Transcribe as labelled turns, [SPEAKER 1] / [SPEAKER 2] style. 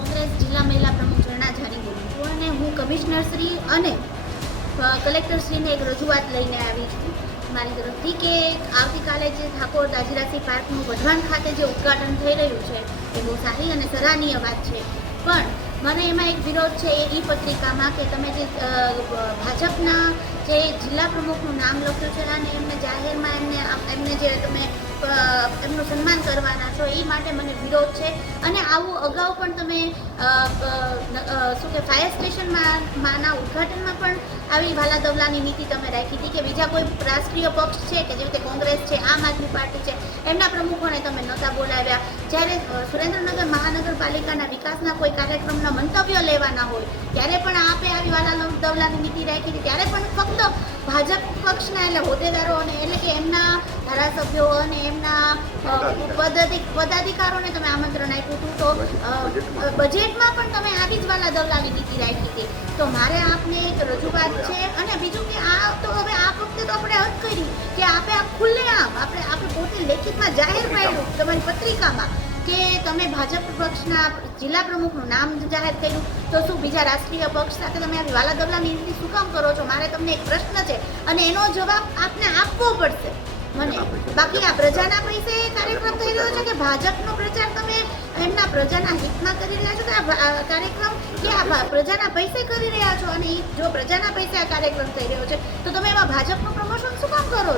[SPEAKER 1] કોંગ્રેસ જિલ્લા મહિલા પ્રમુખ ઝરણા ઝારી બોલું છું અને હું કમિશનર શ્રી અને કલેક્ટરશ્રીને કલેક્ટર શ્રીને એક રજૂઆત લઈને આવી છું. મારી તરફથી કે આવતીકાલે જે ઠાકોર દાજીરાસી પાર્કનું વઢવાણ ખાતે જે ઉદઘાટન થઈ રહ્યું છે, એ બહુ સારી અને સરાહનીય વાત છે. પણ મને એમાં એક વિરોધ છે એ ઈ પત્રિકામાં કે તમે જે ભાજપના જે જિલ્લા પ્રમુખનું નામ લખ્યું છે અને એમને જાહેરમાં એમને એમને જે તમે એમનું સન્માન કરવાના છો, એ માટે મને વિરોધ છે. અને આવું અગાઉ પણ તમે શું કે, ફાયર સ્ટેશનમાં, માના ઉદ્ઘાટનમાં પણ આવી વાલા દવલાની નીતિ તમે રાખી હતી કે બીજા કોઈ રાષ્ટ્રીય પક્ષ છે કે જેવી રીતે કોંગ્રેસ છે, આમ આદમી પાર્ટી છે, એમના પ્રમુખોને તમે નહોતા બોલાવ્યા. જ્યારે સુરેન્દ્રનગર મહાનગરપાલિકાના વિકાસના કોઈ કાર્યક્રમના મંતવ્યો લેવાના હોય, ત્યારે પણ આપે આવી વાલા દવલાની નીતિ રાખી હતી. ત્યારે પણ ફક્ત ભાજપ પક્ષના એટલે હોદ્દેદારો અને એટલે કે એમના ધારાસભ્યો અને એમના પદાધિકારોને તમે આમંત્રણ આપ્યું હતું. તો બજેટમાં. પણ તમે આવી જ વાલા દવલાની નીતિ રાખી હતી. તો મારે આપને એક રજૂઆત છે અને બીજું કે આ તો હવે આ વખતે તો આપણે હદ કરી કે આપે આ ખુલ્લે આમ આપણે આપણે પોતે લેખિતમાં જાહેર પાડ્યું તમારી પત્રિકામાં કે તમે ભાજપ પક્ષના જિલ્લા પ્રમુખનું નામ જાહેર કર્યું. તો શું બીજા રાષ્ટ્રીય પક્ષ સાથે તમે આ વાલા દવલાની નીતિ શું કામ કરો છો? મારે તમને એક પ્રશ્ન છે અને એનો જવાબ આપને આપવો પડશે. બાકી આ પ્રજાના પૈસે કાર્યક્રમ થઈ રહ્યો છે કે ભાજપનો પ્રચાર તમે એમના પ્રજાના હિતમાં કરી રહ્યા છો કે આ કાર્યક્રમ કે આ પ્રજાના પૈસે કરી રહ્યા છો? અને જો પ્રજાના પૈસે આ કાર્યક્રમ થઈ રહ્યો છે, તો તમે એમાં ભાજપનું પ્રમોશન શું કામ કરો